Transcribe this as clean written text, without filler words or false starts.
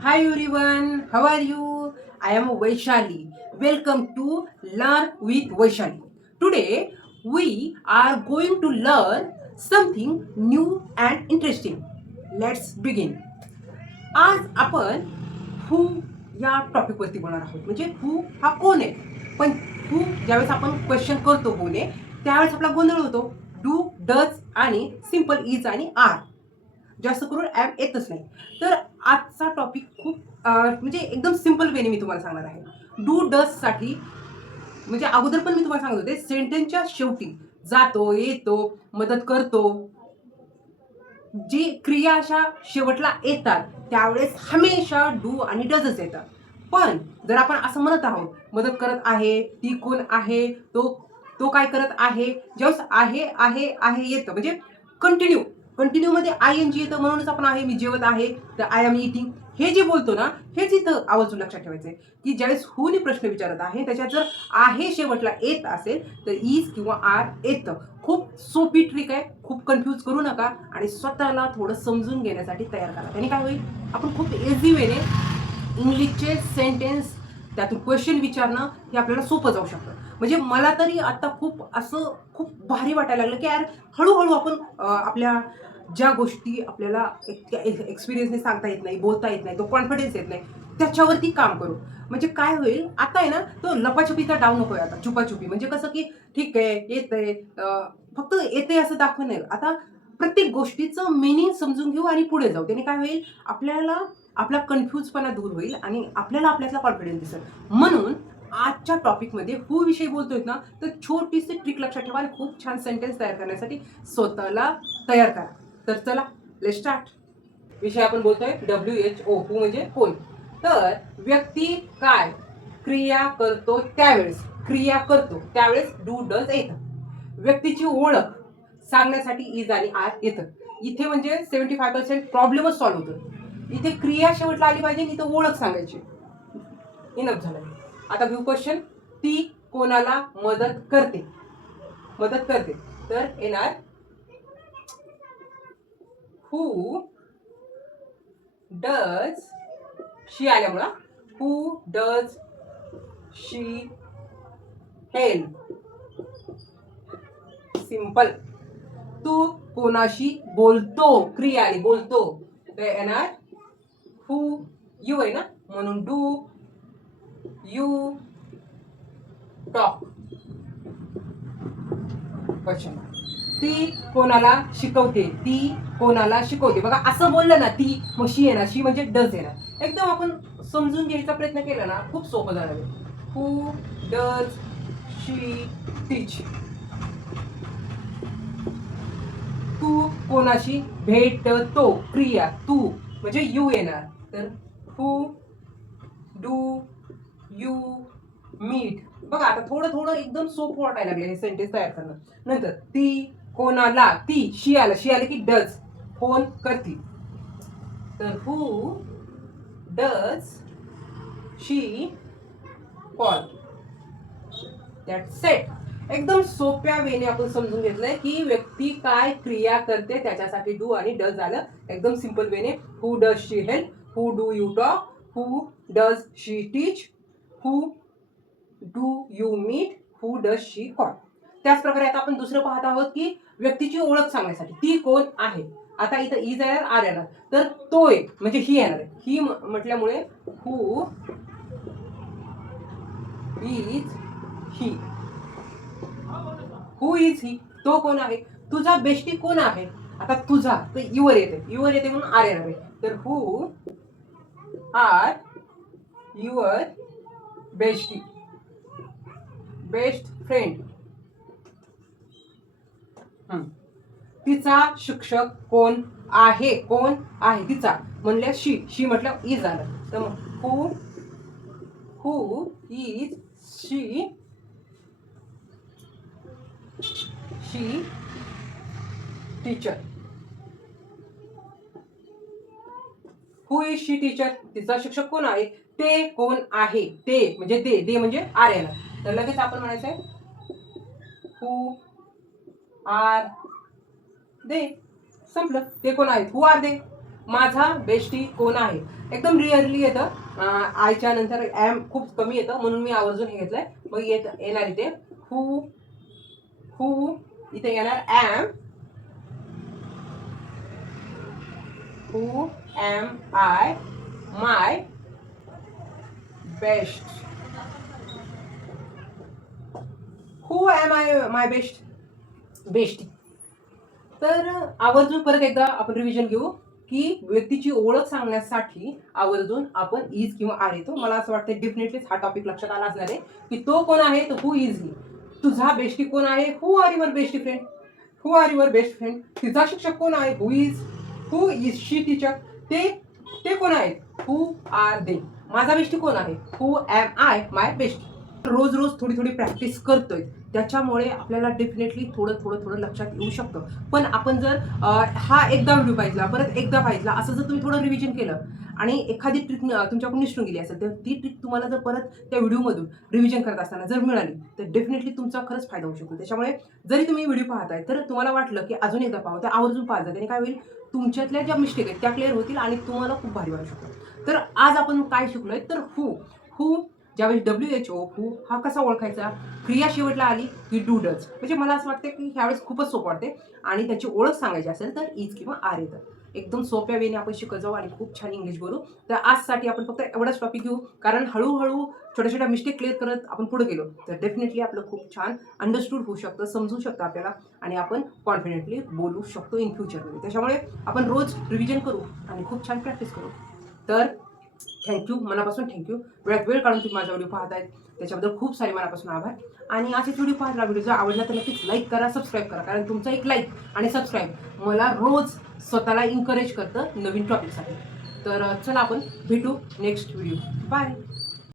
Hi everyone, how are you? I am Vaishali. Welcome to Learn with Vaishali. Today we are going to learn something new and interesting. Let's begin. आज आपण हू या टॉपिकवरती बोलणार आहोत. म्हणजे हू हा कोण आहे. पण हू ज्यावेळेस आपण क्वेश्चन करतो कोण आहे त्यावेळेस आपला गोंधळ होतो. डू, डज आणि सिम्पल इज आणि आर जास्त करून ॲप येतच नाही. तर आजचा टॉपिक खूप म्हणजे एकदम सिम्पल वेने मी तुम्हाला सांगणार आहे. डू डजसाठी म्हणजे अगोदर पण मी तुम्हाला सांगत होते सेंटेन्सच्या शेवटी जातो, येतो, मदत करतो, जी क्रिया अशा शेवटला येतात त्यावेळेस हमेशा डू आणि डजच येतात. पण जर आपण असं म्हणत आहोत मदत करत आहे, ती कोण आहे, तो तो काय करत आहे, ज्यावेळेस आहे येतं म्हणजे कंटिन्यू कंटिन्यू मध्ये आय एन जी येतं म्हणूनच आपण आहे मी जेवत आहे तर आय एम इटिंग हे जे बोलतो ना हेच इथं आवर्जून लक्षात ठेवायचं आहे की ज्यावेळेस हुनी प्रश्न विचारत आहे त्याच्यात जर आहे शेवटला येत असेल तर इज किंवा आर येतं. खूप सोपी ट्रिक आहे, खूप कन्फ्यूज करू नका आणि स्वतःला थोडं समजून घेण्यासाठी तयार करा. त्याने काय होईल आपण खूप इझी वेने इंग्लिशचे सेंटेन्स त्यातून क्वेश्चन विचारणं हे आपल्याला सोपं जाऊ शकतं. म्हणजे मला तरी आता खूप भारी वाटायला लागलं की यार हळूहळू आपण आपल्या ज्या गोष्टी आपल्याला एक्सपिरियन्सने सांगता येत नाही, बोलता येत नाही, तो कॉन्फिडन्स येत नाही त्याच्यावरती काम करू. म्हणजे काय होईल आता आहे ना तो लपाछपीचा डाव नकोय आता छुपाछुपी म्हणजे कसं की ठीक आहे येतंय फक्त येते असं दाखवू नये. आता प्रत्येक गोष्टीचं मिनिंग समजून घेऊ आणि पुढे जाऊ. त्याने काय होईल आपल्याला आपला कन्फ्यूजपणा दूर होईल आणि आपल्याला आपल्यातला कॉन्फिडन्स दिसेल. म्हणून आजच्या टॉपिकमध्ये हू विषयी बोलतोय ना तर छोटीशी ट्रिक लक्षात ठेवा आणि खूप छान सेंटेन्स तयार करण्यासाठी स्वतःला तयार करा. तर चला लेट स्टार्ट. विषय आपण बोलतोय WHO हू म्हणजे कोण. तर व्यक्ती काय क्रिया करतो त्यावेळेस डू डज येतं. व्यक्तीची ओळख सांगण्यासाठी इज आणि आर येतं. इथे म्हणजे 75% प्रॉब्लेमच सॉल्व्ह होतो. इथे क्रिया शेवटला आली पाहिजे इथं ओळख सांगायची. इनफ झालं. आता घेऊ क्वेश्चन. ती कोणाला मदत करते तर येणार हू डज शी आल्यामुळं who does she help. Simple. तू कोणाशी बोलतो क्रिया आली बोलतो तर येणार हू यू आहे ना म्हणून डू यू टॉक. क्वेश्चन. ती कोणाला शिकवते बघा असं बोललं ना ती मग शी येणार शी म्हणजे डज येणार. एकदम आपण समजून घ्यायचा प्रयत्न केला ना खूप सोपं जाणार आहे. हू डज शी टीच. तू कोणाशी भेटतो क्रिया तू म्हणजे यू येणार तर हू डू यू मीट. बघा आता थोडं थोडं एकदम सोपं वाटायला लागले हे सेंटेन्स तयार करणं. नंतर ती शी आलं की डज कोण करती तर हू does she call. That set. एकदम सोप्या वेने आपण समजून घेतलंय की व्यक्ती काय क्रिया करते त्याच्यासाठी डू आणि डज आलं. एकदम सिंपल वेने who does she help who do you talk who does she teach who do you meet who does she call. त्याचप्रकारे आता आपण दुसरं पाहत आहोत की व्यक्तीची ओळख सांगण्यासाठी ती कोण आहे. आता इथं इज येणार आर येणार तर तो एक म्हणजे ही येणार आहे. ही म्हटल्यामुळे who is he. Who is he तो कोण आहे. तुझा बेस्टी कोण आहे. आता तुझा तर युअर येते म्हणून आर येणार आहे तर who are your bestie best friend. तिचा शिक्षक कोण आहे तिचा म्हणल्या शी म्हटलं इज आलं तर मग who is she teacher. Who is she teacher तिचा शिक्षक कोण आहे. ते कोण आहे ते म्हणजे दे म्हणजे आर येणार तर लगेच आपण म्हणायचंय हू आर दे. संपलं. ते कोण आहेत हू आर दे. माझा बेस्टी कोण आहे. एकदम रिअरली येतं. आयच्या नंतर ॲम खूप कमी येतं म्हणून मी आवर्जून हे घेतलंय. मग येणार इथे हू हू, इथे येणार am. Who am I my best. Who am I my bestie. तर आवर्जून परत एकदा आपण रिव्हिजन घेऊ की व्यक्तीची ओळख सांगण्यासाठी आवर्जून आपण इज किंवा आर येतो. मला असं वाटतं डेफिनेटलीच हा टॉपिक लक्षात आला असणार आहे की तो कोण आहे, तर हू इज ही. तुझा बेस्टी कोण आहे, who are your best friend. Who are your best friend. तिचा शिक्षक कोण आहे, हू इज शी टीचर. ते कोण आहेत, हू आर दे. माझा बेस्टी कोण आहे, हू ॲम आय माय बेस्ट. रोज रोज थोडी थोडी प्रॅक्टिस करतोय त्याच्यामुळे आपल्याला डेफिनेटली थोडं थोडं थोडं लक्षात येऊ शकतं. पण आपण जर हा एकदा व्हिडिओ पाहिला परत एकदा पाहिला असं जर तुम्ही थोडं रिव्हिजन केलं आणि एखादी ट्रिक तुमच्याकडून निसटून गेली असेल तर ती ट्रिक तुम्हाला जर परत त्या व्हिडिओमधून रिव्हिजन करत असताना जर मिळाली तर डेफिनेटली तुमचा खरंच फायदा होऊ शकतो. त्याच्यामुळे जरी तुम्ही व्हिडिओ पाहताय तर तुम्हाला वाटलं की अजून एकदा पाहावं तर आवर्जून पाहा. त्याने काय होईल, तुमच्यातल्या ज्या मिस्टेक आहेत त्या क्लिअर होतील आणि तुम्हाला खूप भारी वाटू शकतो. तर आज आपण काय शिकलोय, तर हू ज्यावेळी WHO हू हा कसा ओळखायचा, क्रिया शेवटला आली की डू डज. म्हणजे मला असं वाटतं की ह्यावेळेस खूपच सोपं वाटते आणि त्याची ओळख सांगायची असेल तर इज किंवा आर येतं. एकदम सोप्या वेने आपण शिकत जाऊ आणि खूप छान इंग्लिश बोलू. तर आजसाठी आपण फक्त एवढाच टॉपिक घेऊ, कारण हळूहळू छोट्या छोट्या मिस्टेक क्लिअर करत आपण पुढे गेलो तर डेफिनेटली आपलं खूप छान अंडरस्टूड होऊ शकतं, समजू शकतं आपल्याला आणि आपण कॉन्फिडेंटली बोलू शकतो इन फ्युचरमध्ये. त्याच्यामुळे आपण रोज रिव्हिजन करू आणि खूप छान प्रॅक्टिस करू. तर थँक्यू, मनापासून थँक्यू. वेळ काढून तुम्ही माझा व्हिडिओ पाहत आहेत त्याच्याबद्दल खूप सारे मनापासून आभार. आणि असेच व्हिडिओ पाहायला व्हिडिओ जर आवडला तर नक्कीच लाईक करा, सबस्क्राईब करा, कारण तुमचा एक लाईक आणि सबस्क्राईब मला रोज स्वतःला इन्करेज करतं नवीन टॉपिकसाठी. तर चला आपण भेटू नेक्स्ट व्हिडिओ. बाय.